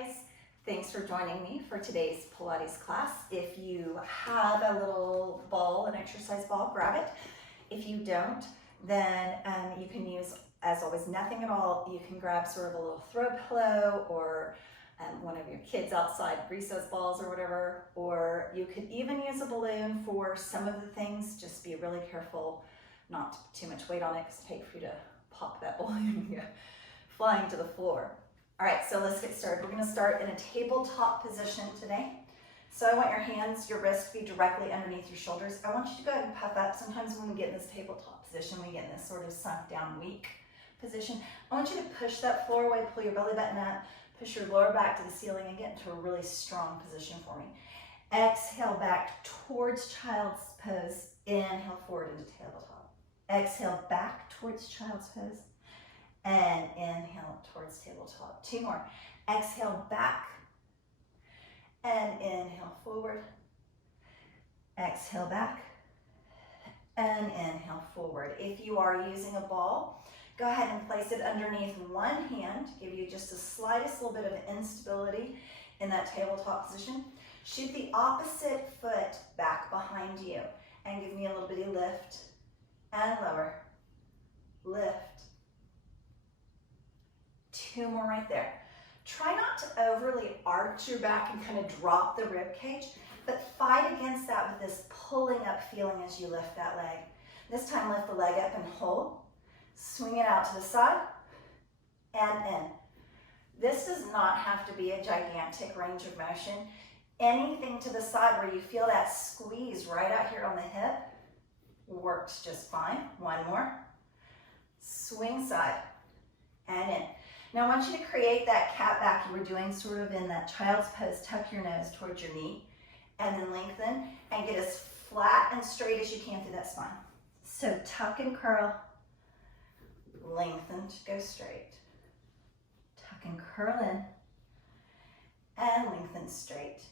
guys. Thanks for joining me for today's Pilates class. If you have a little ball, an exercise ball, grab it. If you don't, then you can use, as always, nothing at all. You can grab sort of a little throw pillow or one of your kids' outside recess balls or whatever, or you could even use a balloon for some of the things. Just be really careful not to put too much weight on it because it takes for you to pop that balloon flying to the floor. All right, so let's get started. We're gonna start in a tabletop position today. So I want your hands, your wrists to be directly underneath your shoulders. I want you to go ahead and puff up. Sometimes when we get in this tabletop position, we get in this sort of sunk down weak position. I want you to push that floor away, pull your belly button up, push your lower back to the ceiling and get into a really strong position for me. Exhale back towards child's pose. Inhale forward into tabletop. Exhale back towards child's pose. And inhale towards tabletop. Two more. Exhale back and inhale forward. Exhale back and inhale forward. If you are using a ball, go ahead and place it underneath one hand. Give you just the slightest little bit of instability in that tabletop position. Shoot the opposite foot back behind you and give me a little bitty lift and lower. Lift. Two more right there. Try not to overly arch your back and kind of drop the rib cage, but fight against that with this pulling up feeling as you lift that leg. This time lift the leg up and hold. Swing it out to the side and in. This does not have to be a gigantic range of motion. Anything to the side where you feel that squeeze right out here on the hip works just fine. One more. Swing side and in. Now I want you to create that cat back you were doing sort of in that child's pose. Tuck your nose towards your knee and then lengthen and get as flat and straight as you can through that spine. So tuck and curl, lengthen to go straight. Tuck and curl in and lengthen straight.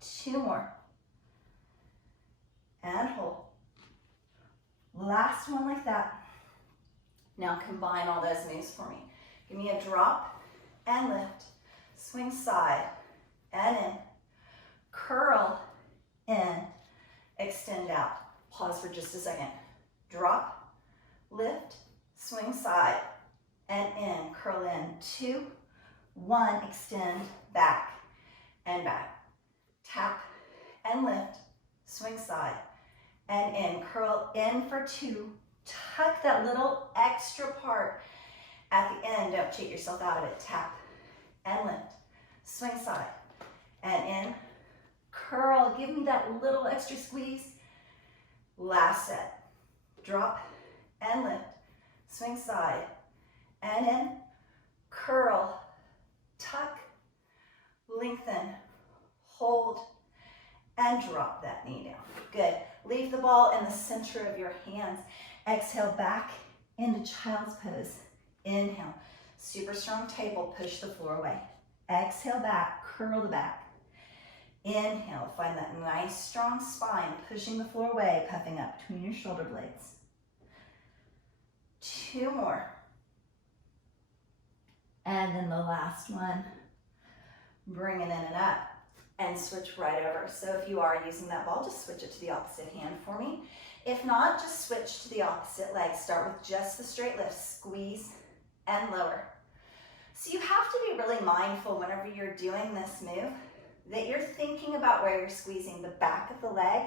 Two more. And hold. Last one like that. Now combine all those moves for me. Give me a drop and lift. Swing side and in. Curl in. Extend out. Pause for just a second. Drop, lift, swing side and in. Curl in. 2, 1. Extend back and back. Tap and lift. Swing side and in. Curl in for 2. Tuck that little extra part at the end. Don't cheat yourself out of it. Tap and lift. Swing side and in. Curl. Give me that little extra squeeze. Last set. Drop and lift. Swing side and in. Curl. Tuck. Lengthen. Hold. And drop that knee down. Good. Leave the ball in the center of your hands. Exhale back into child's pose. Inhale. Super strong table. Push the floor away. Exhale back. Curl the back. Inhale. Find that nice strong spine. Pushing the floor away. Puffing up between your shoulder blades. 2 more. And then the last one. Bring it in and up. And switch right over. So if you are using that ball, just switch it to the opposite hand for me. If not, just switch to the opposite leg. Start with just the straight lift. Squeeze and lower. So you have to be really mindful whenever you're doing this move that you're thinking about where you're squeezing the back of the leg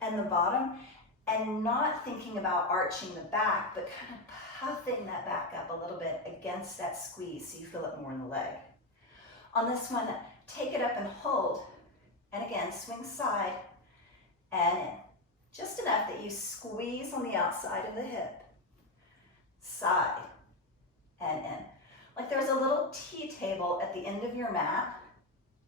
and the bottom and not thinking about arching the back, but kind of puffing that back up a little bit against that squeeze so you feel it more in the leg. On this one, take it up and hold. And again, swing side and in. Just enough that you squeeze on the outside of the hip. Side and in. Like there's a little tea table at the end of your mat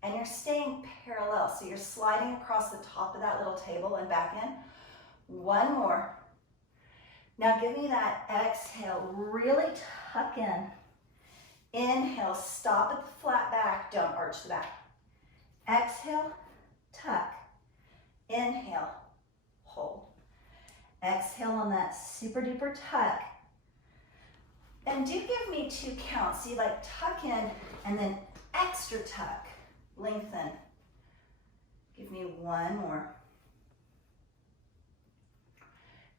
and you're staying parallel. So you're sliding across the top of that little table and back in. One more. Now give me that exhale. Really tuck in. Inhale, stop at the flat back. Don't arch the back. Exhale, tuck. Inhale, hold. Exhale on that super duper tuck. And do give me 2 counts. So you like tuck in and then extra tuck, lengthen. Give me 1 more.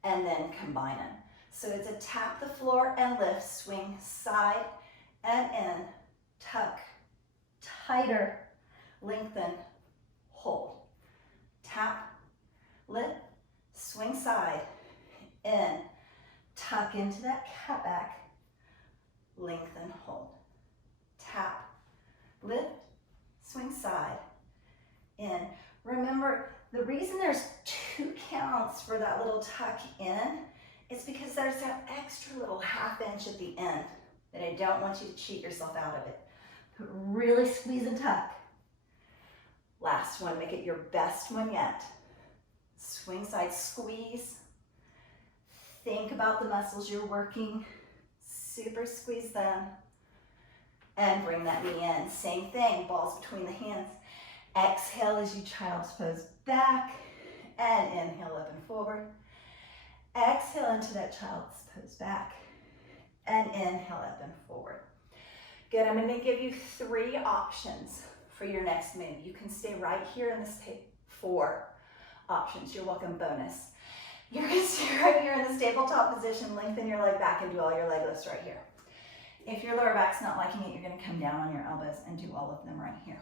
And then combine them. So it's a tap the floor and lift, swing side and in, tuck, tighter, lengthen, hold. Tap, lift, swing side, in, tuck into that cat back, lengthen, hold. Tap, lift, swing side, in. Remember, the reason there's 2 counts for that little tuck in is because there's that extra little ½ inch at the end that I don't want you to cheat yourself out of it. But really squeeze and tuck. Last one, make it your best one yet. Swing side, squeeze. Think about the muscles you're working. Super squeeze them. And bring that knee in. Same thing, balls between the hands. Exhale as you child's pose back. And inhale up and forward. Exhale into that child's pose back. And inhale up and forward. Good, I'm gonna give you 3 options for your next move. You can stay right here in this 4 options. You're welcome, bonus. You're gonna stay right here in this tabletop position, lengthen your leg back and do all your leg lifts right here. If your lower back's not liking it, you're gonna come down on your elbows and do all of them right here.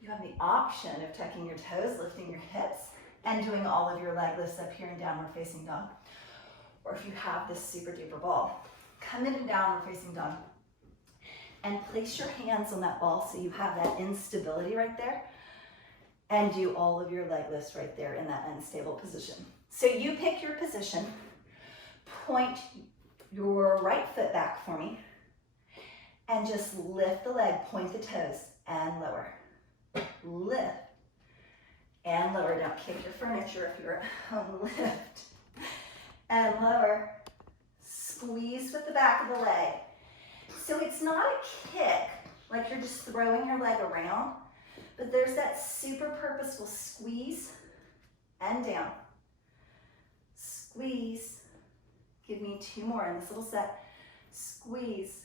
You have the option of tucking your toes, lifting your hips, and doing all of your leg lifts up here in downward facing dog. Or if you have this super duper ball, come into downward facing dog and place your hands on that ball so you have that instability right there, and do all of your leg lifts right there in that unstable position. So you pick your position, point your right foot back for me, and just lift the leg, point the toes, and lower. Lift and lower. Don't kick your furniture if you're at home. Lift and lower. Squeeze with the back of the leg. So it's not a kick, like you're just throwing your leg around, but there's that super purposeful squeeze and down. Squeeze. Give me 2 more in this little set. Squeeze.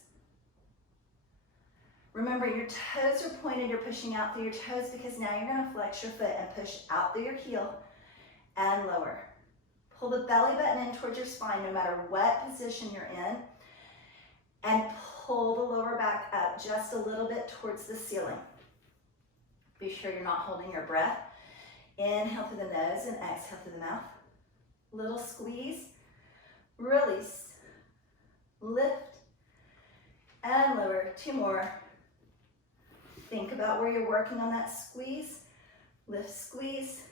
Remember, your toes are pointed, you're pushing out through your toes because now you're gonna flex your foot and push out through your heel and lower. Pull the belly button in towards your spine no matter what position you're in, and pull the lower back up just a little bit towards the ceiling. Be sure you're not holding your breath. Inhale through the nose and exhale through the mouth. Little squeeze, release, lift, and lower. 2 more. Think about where you're working on that squeeze. Lift, squeeze,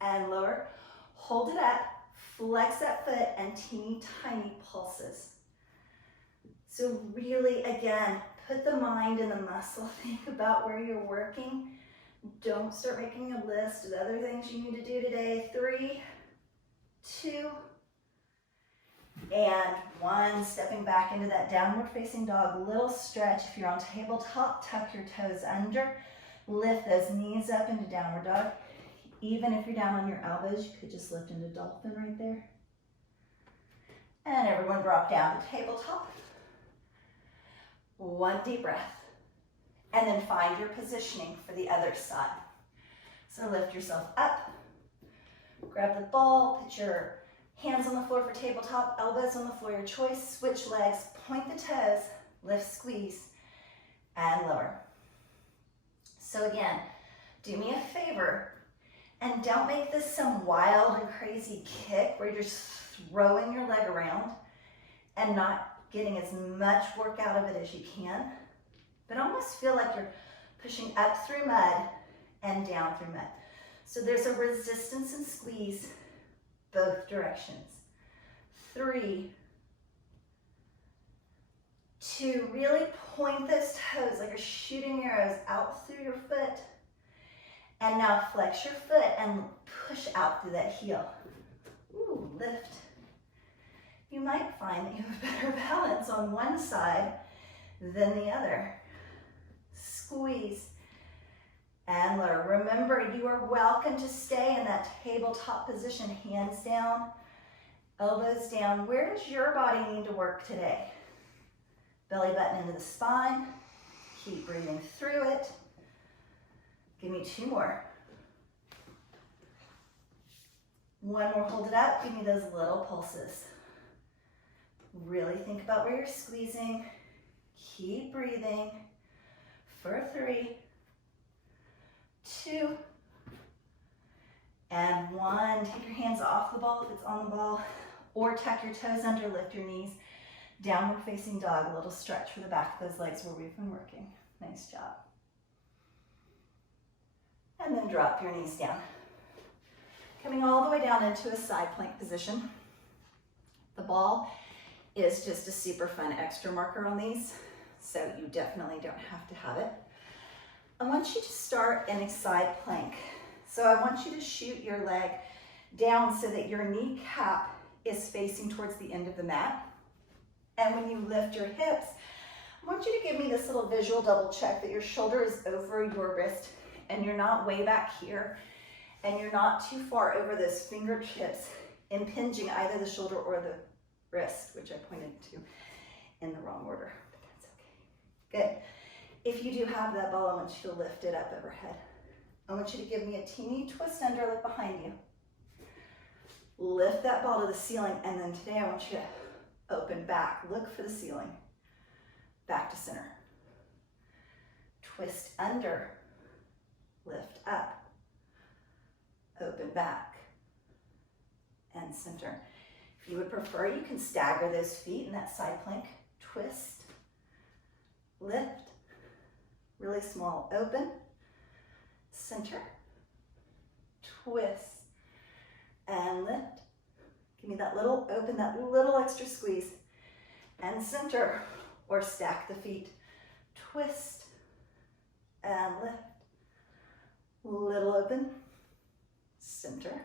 and lower. Hold it up, flex that foot, and teeny tiny pulses. So really, again, put the mind in the muscle. Think about where you're working. Don't start making a list of other things you need to do today. 3, 2, and 1. Stepping back into that downward facing dog. Little stretch. If you're on tabletop, tuck your toes under. Lift those knees up into downward dog. Even if you're down on your elbows, you could just lift into dolphin right there. And everyone drop down to tabletop. 1 deep breath. And then find your positioning for the other side. So lift yourself up. Grab the ball, put your hands on the floor for tabletop, elbows on the floor, your choice. Switch legs, point the toes, lift, squeeze, and lower. So again, do me a favor and don't make this some wild and crazy kick where you're just throwing your leg around and not getting as much work out of it as you can, but almost feel like you're pushing up through mud and down through mud. So there's a resistance and squeeze both directions. 3, 2, really point those toes like you're shooting arrows out through your foot. And now flex your foot and push out through that heel. Ooh, lift. You might find that you have better balance on one side than the other. Squeeze and lower. Remember, you are welcome to stay in that tabletop position, hands down, elbows down. Where does your body need to work today? Belly button into the spine. Keep breathing through it. Give me 2 more. 1 more, hold it up. Give me those little pulses. Really think about where you're squeezing. Keep breathing for 3, 2, and 1. Take your hands off the ball if it's on the ball, or tuck your toes under, lift your knees. Downward facing dog, a little stretch for the back of those legs where we've been working. Nice job. And then drop your knees down. Coming all the way down into a side plank position. The ball is just a super fun extra marker on these, so you definitely don't have to have it. I want you to start in a side plank. So I want you to shoot your leg down so that your kneecap is facing towards the end of the mat. And when you lift your hips, I want you to give me this little visual double check that your shoulder is over your wrist and you're not way back here and you're not too far over those fingertips impinging either the shoulder or the wrist, which I pointed to in the wrong order, but that's okay. Good. If you do have that ball, I want you to lift it up overhead. I want you to give me a teeny twist under, look behind you. Lift that ball to the ceiling, and then today I want you to open back, look for the ceiling, back to center. Twist under, lift up, open back, and center. If you would prefer, you can stagger those feet in that side plank. Twist, lift, really small, open, center, twist, and lift. Give me that little open, that little extra squeeze, and center, or stack the feet. Twist, and lift. Little open, center.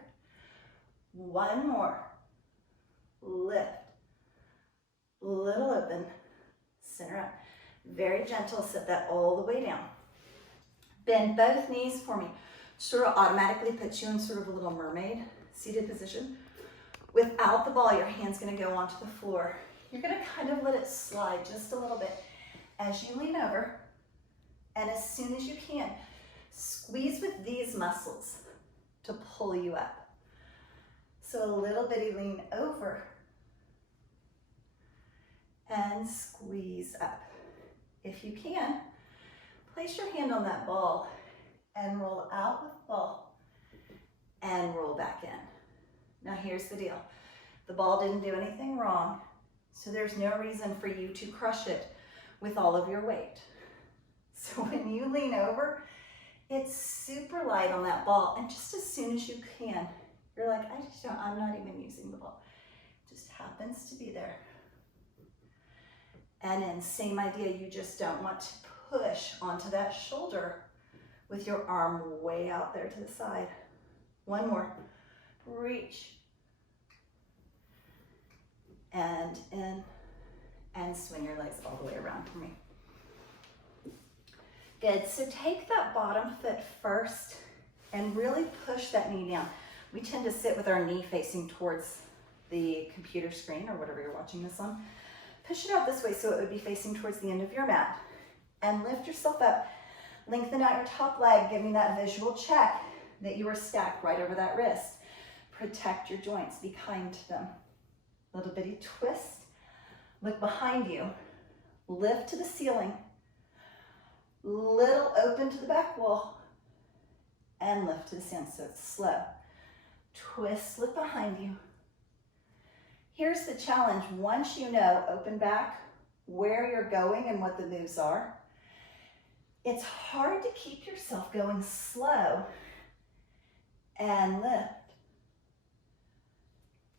1 more. Lift, little open, center up. Very gentle, set that all the way down. Bend both knees for me. Sort of automatically puts you in sort of a little mermaid seated position. Without the ball, your hand's gonna go onto the floor. You're gonna kind of let it slide just a little bit as you lean over, and as soon as you can, squeeze with these muscles to pull you up. So a little bitty lean over and squeeze up. If you can, place your hand on that ball and roll out with the ball and roll back in. Now here's the deal. The ball didn't do anything wrong, so there's no reason for you to crush it with all of your weight. So when you lean over, it's super light on that ball, and just as soon as you can, you're like, I'm not even using the ball. It just happens to be there. And then same idea, you just don't want to push onto that shoulder with your arm way out there to the side. 1 more. Reach. And in. And swing your legs all the way around for me. Good. So take that bottom foot first and really push that knee down. We tend to sit with our knee facing towards the computer screen or whatever you're watching this on. Push it out this way so it would be facing towards the end of your mat. And lift yourself up. Lengthen out your top leg, give me that visual check that you are stacked right over that wrist. Protect your joints, be kind to them. Little bitty twist. Look behind you. Lift to the ceiling. Little open to the back wall. And lift to the ceiling, so it's slow. Twist, look behind you. Here's the challenge. Once you know, open back, where you're going and what the moves are, it's hard to keep yourself going slow and lift.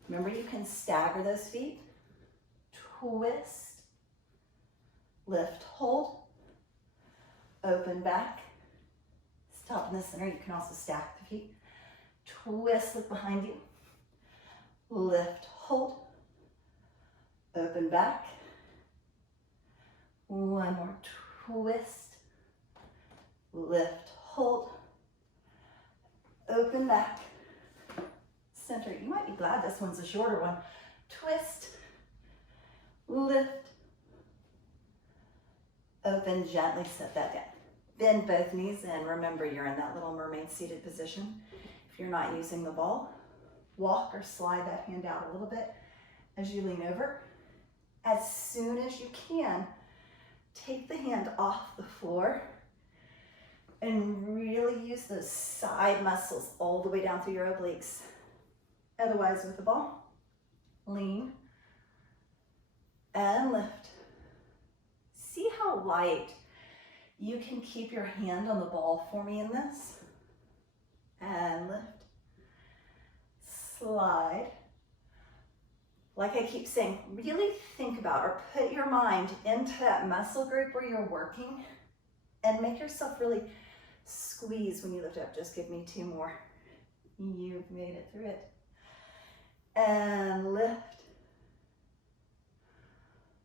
Remember, you can stagger those feet, twist, lift, hold, open back, stop in the center. You can also stack the feet, twist, look behind you, lift, hold, open back, 1 more, twist, lift, hold, open back, center. You might be glad this one's a shorter one. Twist, lift, Open, gently set that down. Bend both knees and remember you're in that little mermaid seated position. If you're not using the ball, walk or slide that hand out a little bit as you lean over. As soon as you can, take the hand off the floor and really use those side muscles all the way down through your obliques. Otherwise, with the ball, lean and lift. See how light you can keep your hand on the ball for me in this. And lift, slide. Like I keep saying, really think about or put your mind into that muscle group where you're working and make yourself really squeeze when you lift up. Just give me 2 more. You've made it through it. And lift.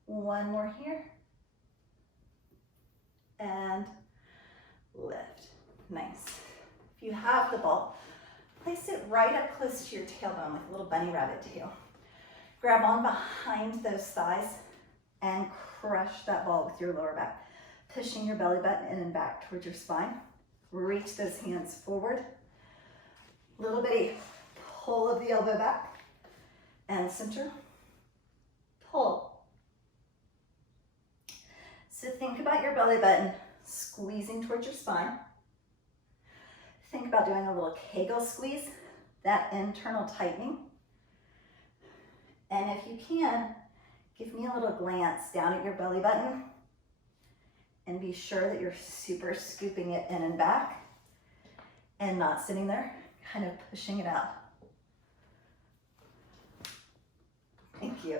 1 more here. And lift. Nice. If you have the ball, place it right up close to your tailbone like a little bunny rabbit tail. Grab on behind those thighs and crush that ball with your lower back, pushing your belly button in and back towards your spine. Reach those hands forward. Little bitty pull of the elbow back and center. Pull. So think about your belly button squeezing towards your spine. Think about doing a little Kegel squeeze, that internal tightening. And if you can, give me a little glance down at your belly button and be sure that you're super scooping it in and back and not sitting there, kind of pushing it out. Thank you.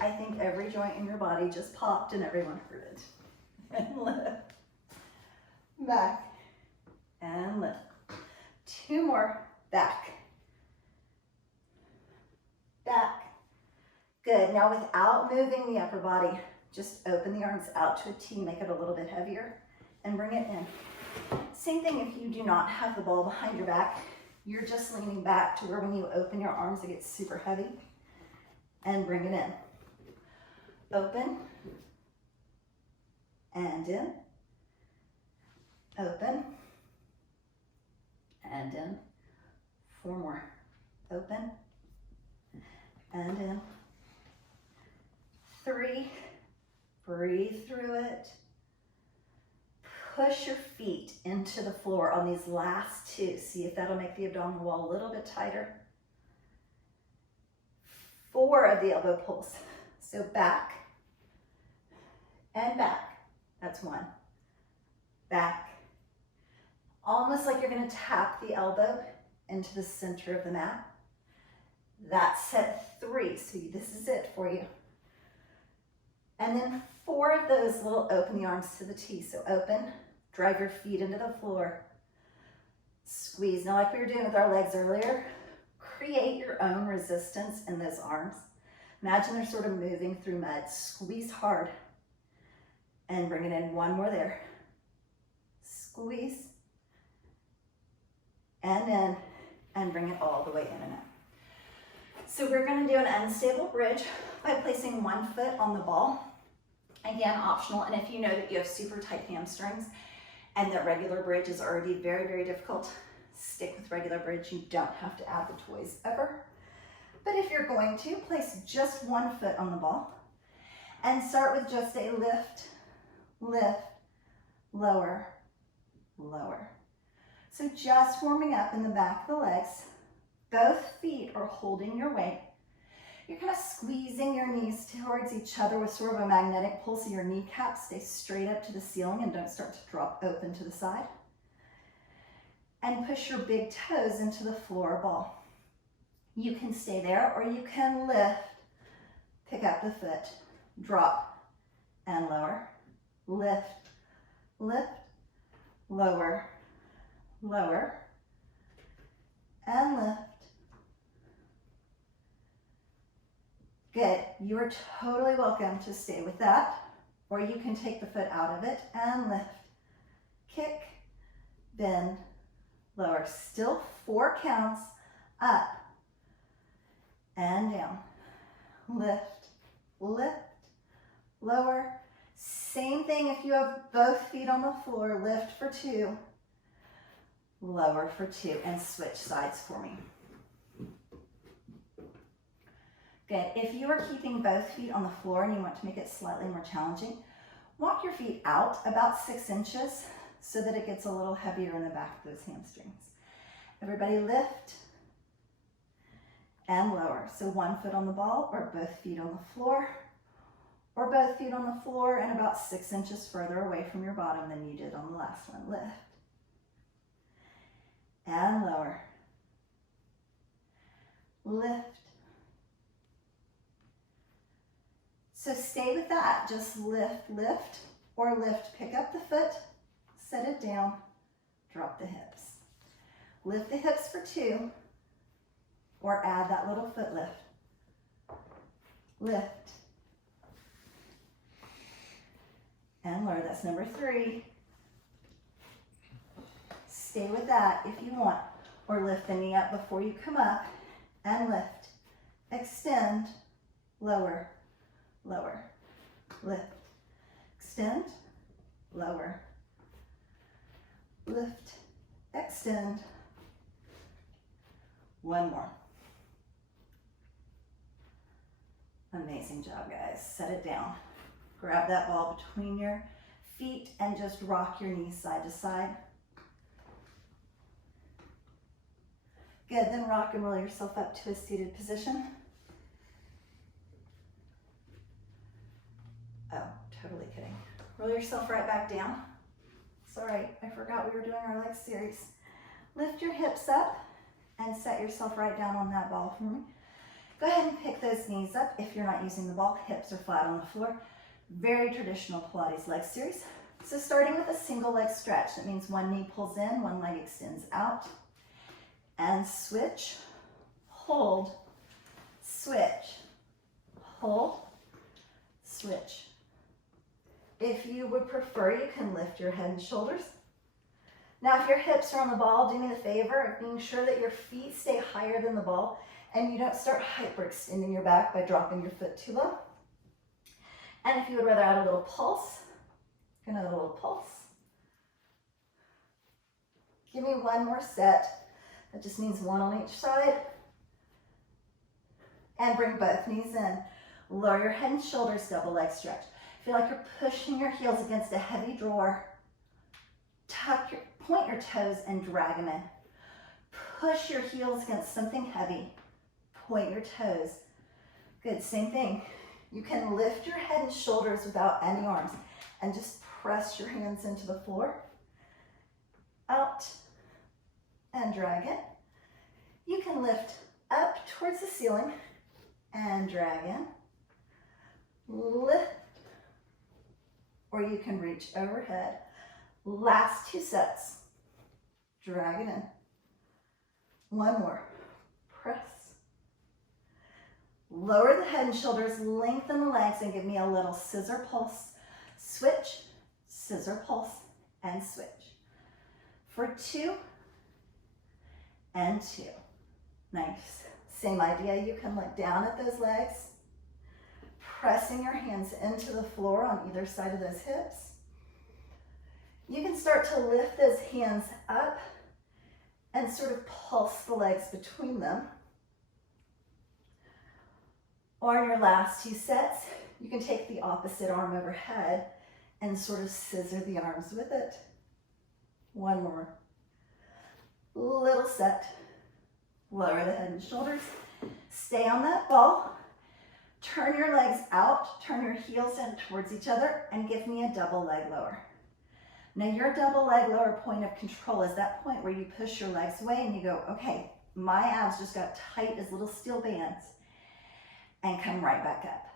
I think every joint in your body just popped and everyone heard it. And lift. Back. And lift. 2 more. Back. Back. Good. Now without moving the upper body, just open the arms out to a T, make it a little bit heavier, and bring it in. Same thing if you do not have the ball behind your back. You're just leaning back to where when you open your arms, it gets super heavy. And bring it in. Open. And in. Open. And in. 4 more. Open. And in. 3. Breathe through it. Push your feet into the floor on these last 2. See if that'll make the abdominal wall a little bit tighter. 4 of the elbow pulls. So back and back. That's 1. Back. Almost like you're going to tap the elbow into the center of the mat. That's set 3. So this is it for you. And then 4 of those little open the arms to the T. So open, drive your feet into the floor. Squeeze. Now like we were doing with our legs earlier, create your own resistance in those arms. Imagine they're sort of moving through mud. Squeeze hard and bring it in. 1 more there. Squeeze and in and bring it all the way in and out. So we're going to do an unstable bridge by placing 1 foot on the ball. Again, optional. And if you know that you have super tight hamstrings and that regular bridge is already very, very difficult, stick with regular bridge. You don't have to add the toys ever. But if you're going to, place just 1 foot on the ball and start with just a lift, lift, lower, lower. So just warming up in the back of the legs. Both feet are holding your weight. You're kind of squeezing your knees towards each other with sort of a magnetic pull so your kneecaps stay straight up to the ceiling and don't start to drop open to the side. And push your big toes into the floor ball. You can stay there or you can lift, pick up the foot, drop and lower, lift, lift, lower, lower, and lift. Good. You are totally welcome to stay with that, or you can take the foot out of it and lift, kick, bend, lower. Still 4 counts, up and down. Lift, lift, lower. Same thing if you have both feet on the floor, lift for 2, lower for 2, and switch sides for me. Good. If you are keeping both feet on the floor and you want to make it slightly more challenging, walk your feet out about 6 inches so that it gets a little heavier in the back of those hamstrings. Everybody lift and lower. So 1 foot on the ball or both feet on the floor, or both feet on the floor and about 6 inches further away from your bottom than you did on the last one. Lift and lower. Lift. So stay with that. Just lift, lift, or lift. Pick up the foot, set it down, drop the hips. Lift the hips for 2, or add that little foot lift. Lift. And lower. That's number 3. Stay with that if you want. Or lift the knee up before you come up and lift. Extend, lower, lower, lift. Extend, lower, lift, extend. 1 more. Amazing job, guys. Set it down. Grab that ball between your feet and just rock your knees side to side. Good, then rock and roll yourself up to a seated position. Oh, totally kidding. Roll yourself right back down. It's all right, I forgot we were doing our leg series. Lift your hips up and set yourself right down on that ball for me. Go ahead and pick those knees up. If you're not using the ball, hips are flat on the floor. Very traditional Pilates leg series. So starting with a single leg stretch, that means one knee pulls in, one leg extends out, and switch, hold, switch, hold, switch. If you would prefer, you can lift your head and shoulders. Now, if your hips are on the ball, do me the favor of being sure that your feet stay higher than the ball and you don't start hyperextending your back by dropping your foot too low. And if you would rather add a little pulse, you can add a little pulse. Give me 1 more set. That just means 1 on each side. And bring both knees in. Lower your head and shoulders, double leg stretch. Feel like you're pushing your heels against a heavy drawer. Point your toes and drag them in. Push your heels against something heavy. Point your toes. Good, same thing. You can lift your head and shoulders without any arms and just press your hands into the floor. Out and drag it. You can lift up towards the ceiling and drag in. Lift. Or you can reach overhead. Last 2 sets. Drag it in. 1 more. Press. Lower the head and shoulders, lengthen the legs, and give me a little scissor pulse. Switch, scissor pulse, and switch. For 2 and 2. Nice. Same idea, you can look down at those legs, pressing your hands into the floor on either side of those hips. You can start to lift those hands up and sort of pulse the legs between them. Or in your last 2 sets, you can take the opposite arm overhead and sort of scissor the arms with it. 1 more. Little set. Lower the head and shoulders. Stay on that ball. Turn your legs out, turn your heels in towards each other, and give me a double leg lower. Now your double leg lower point of control is that point where you push your legs away and you go, okay, my abs just got tight as little steel bands, and come right back up.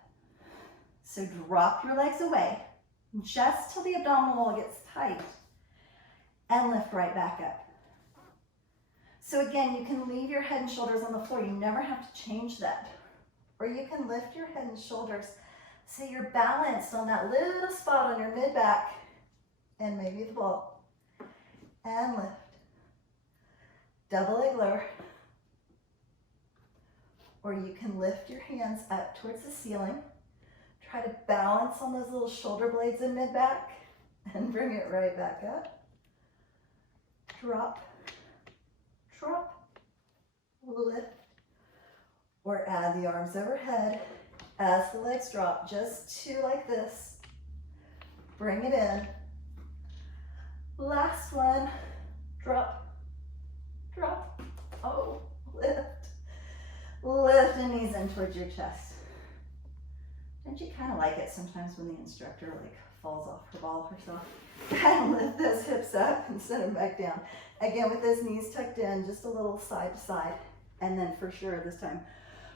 So drop your legs away just till the abdominal wall gets tight and lift right back up. So again, you can leave your head and shoulders on the floor. You never have to change that. Or you can lift your head and shoulders so you're balanced on that little spot on your mid-back and maybe the ball. And lift. Double leg lower. Or you can lift your hands up towards the ceiling. Try to balance on those little shoulder blades in mid-back and bring it right back up. Drop, drop, lift, or add the arms overhead as the legs drop, just two like this. Bring it in. Last one, drop, drop, oh, lift. Lift the knees in towards your chest. Don't you kind of like it sometimes when the instructor like falls off her ball herself? Kind of lift those hips up and send them back down. Again, with those knees tucked in, just a little side to side. And then for sure this time,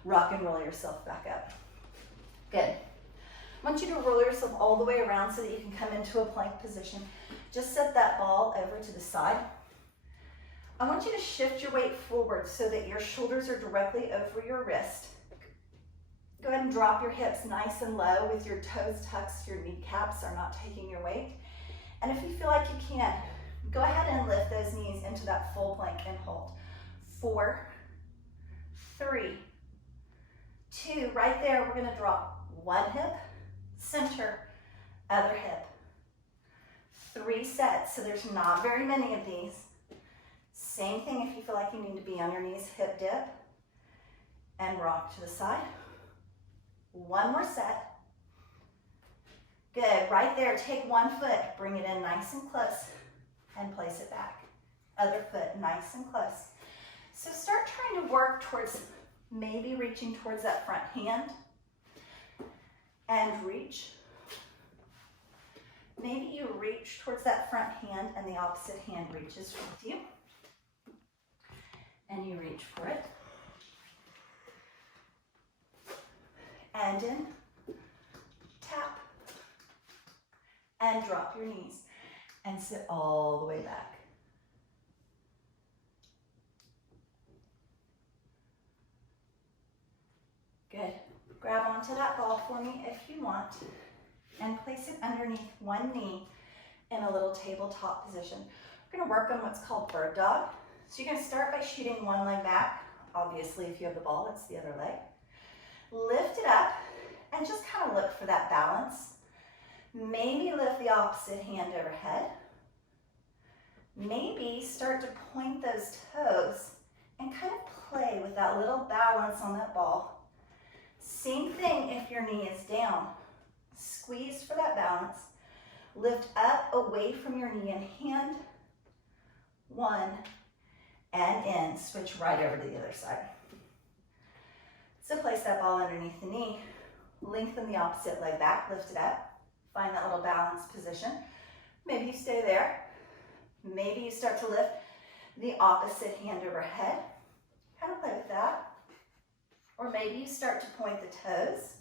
rock and roll yourself back up. Good. I want you to roll yourself all the way around so that you can come into a plank position. Just set that ball over to the side. I want you to shift your weight forward so that your shoulders are directly over your wrist. Go ahead and drop your hips nice and low with your toes tucked so your kneecaps are not taking your weight. And if you feel like you can, go ahead and lift those knees into that full plank and hold. 4, 3, 2, right there, we're gonna drop one hip, center, other hip. 3 sets, so there's not very many of these. Same thing if you feel like you need to be on your knees, hip dip, and rock to the side. 1 more set. Good, right there, take one foot, bring it in nice and close, and place it back. Other foot, nice and close. So start trying to work towards, maybe reaching towards that front hand, and reach. Maybe you reach towards that front hand and the opposite hand reaches with you. And you reach for it. And in, tap, and drop your knees, and sit all the way back. Good. Grab onto that ball for me if you want, and place it underneath one knee in a little tabletop position. We're gonna work on what's called bird dog. So you're gonna start by shooting one leg back. Obviously, if you have the ball, it's the other leg. Lift it up and just kind of look for that balance. Maybe lift the opposite hand overhead. Maybe start to point those toes and kind of play with that little balance on that ball. Same thing if your knee is down. Squeeze for that balance. Lift up away from your knee and hand. 1, and in. Switch right over to the other side. So place that ball underneath the knee. Lengthen the opposite leg back, lift it up. Find that little balanced position. Maybe you stay there. Maybe you start to lift the opposite hand overhead. Kind of play with that. Or maybe you start to point the toes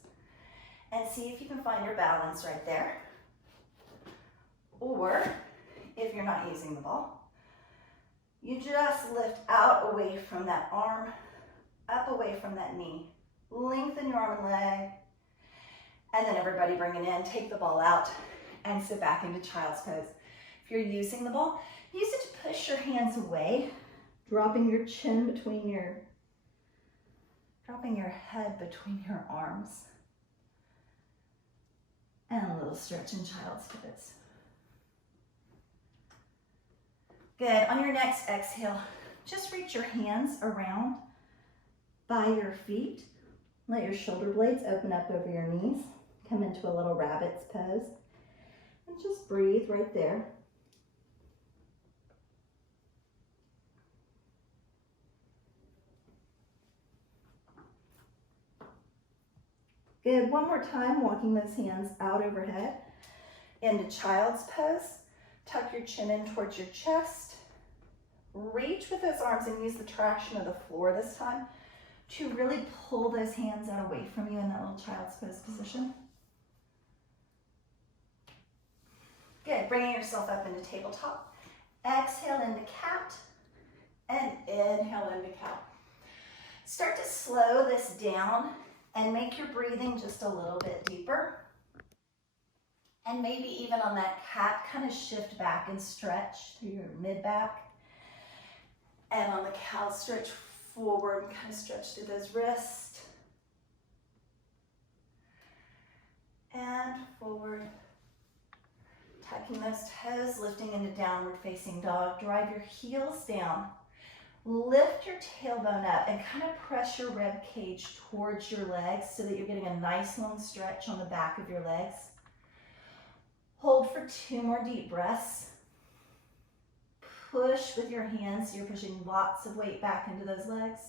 and see if you can find your balance right there. Or if you're not using the ball, you just lift out away from that arm, up away from that knee. Lengthen your arm and leg. And then everybody bring it in, take the ball out, and sit back into child's pose. If you're using the ball, use it to push your hands away, dropping your chin between dropping your head between your arms. And a little stretch in child's pose. Good, on your next exhale, just reach your hands around by your feet. Let your shoulder blades open up over your knees. Come into a little rabbit's pose. And just breathe right there. Good, one more time, walking those hands out overhead into child's pose. Tuck your chin in towards your chest. Reach with those arms and use the traction of the floor this time to really pull those hands out away from you in that little child's pose position. Good, bringing yourself up into tabletop. Exhale into cat and inhale into cow. Start to slow this down and make your breathing just a little bit deeper. And maybe even on that cat, kind of shift back and stretch through your mid-back. And on the cow, stretch forward and kind of stretch through those wrists. walking those toes, lifting into downward facing dog. Drive your heels down. Lift your tailbone up and kind of press your rib cage towards your legs so that you're getting a nice long stretch on the back of your legs. Hold for 2 more deep breaths. Push with your hands so you're pushing lots of weight back into those legs.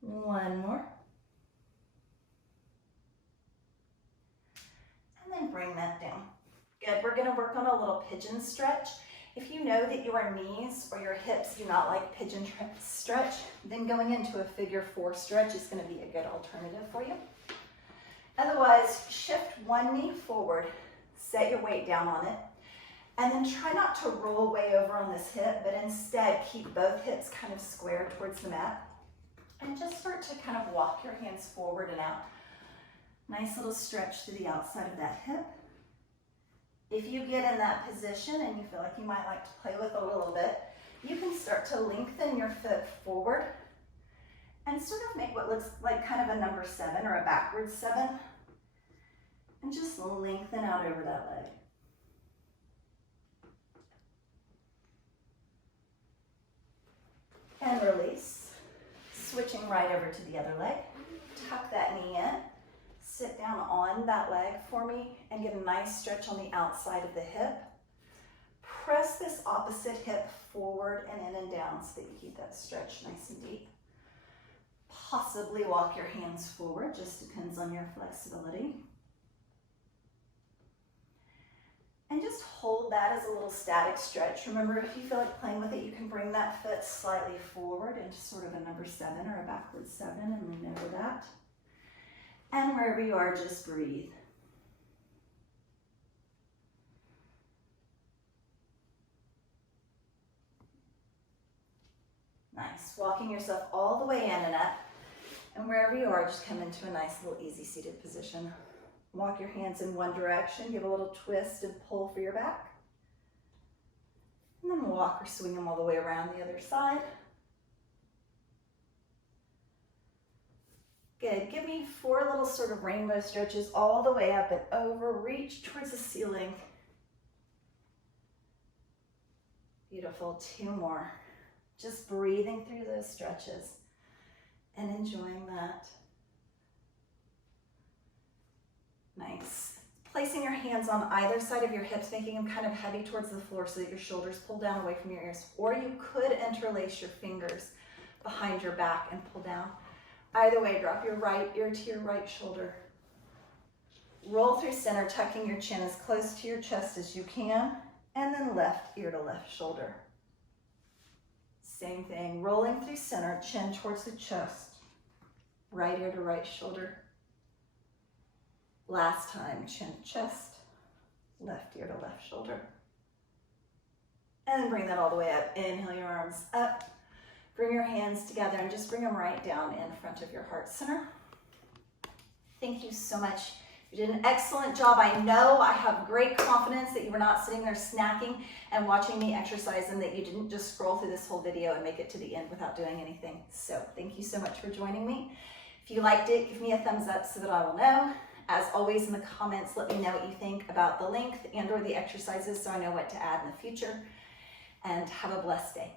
1 more. And then bring that down. Good, we're gonna work on a little pigeon stretch. If you know that your knees or your hips do not like pigeon stretch, then going into a figure 4 stretch is gonna be a good alternative for you. Otherwise, shift 1 knee forward, set your weight down on it, and then try not to roll way over on this hip, but instead keep both hips kind of square towards the mat. And just start to kind of walk your hands forward and out. Nice little stretch to the outside of that hip. If you get in that position and you feel like you might like to play with it a little bit, you can start to lengthen your foot forward and sort of make what looks like kind of a number 7 or a backwards 7. And just lengthen out over that leg. And release. Switching right over to the other leg. Tuck that knee in. Sit down on that leg for me and get a nice stretch on the outside of the hip. Press this opposite hip forward and in and down so that you keep that stretch nice and deep. Possibly walk your hands forward, just depends on your flexibility. And just hold that as a little static stretch. Remember, if you feel like playing with it, you can bring that foot slightly forward into sort of a number 7 or a backwards 7 and lean over that. And wherever you are, just breathe. Nice. Walking yourself all the way in and up. And wherever you are, just come into a nice little easy seated position. Walk your hands in one direction, give a little twist and pull for your back. And then walk or swing them all the way around the other side. Good. Give me 4 little sort of rainbow stretches all the way up and over. Reach towards the ceiling. Beautiful. 2 more. Just breathing through those stretches and enjoying that. Nice. Placing your hands on either side of your hips, making them kind of heavy towards the floor so that your shoulders pull down away from your ears. Or you could interlace your fingers behind your back and pull down. Either way, drop your right ear to your right shoulder. Roll through center, tucking your chin as close to your chest as you can, and then left ear to left shoulder. Same thing, rolling through center, chin towards the chest, right ear to right shoulder. Last time, chin to chest, left ear to left shoulder. And then bring that all the way up. Inhale your arms up. Bring your hands together and just bring them right down in front of your heart center. Thank you so much. You did an excellent job. I know I have great confidence that you were not sitting there snacking and watching me exercise and that you didn't just scroll through this whole video and make it to the end without doing anything. So thank you so much for joining me. If you liked it, give me a thumbs up so that I will know. As always, in the comments, let me know what you think about the length and or the exercises so I know what to add in the future. And have a blessed day.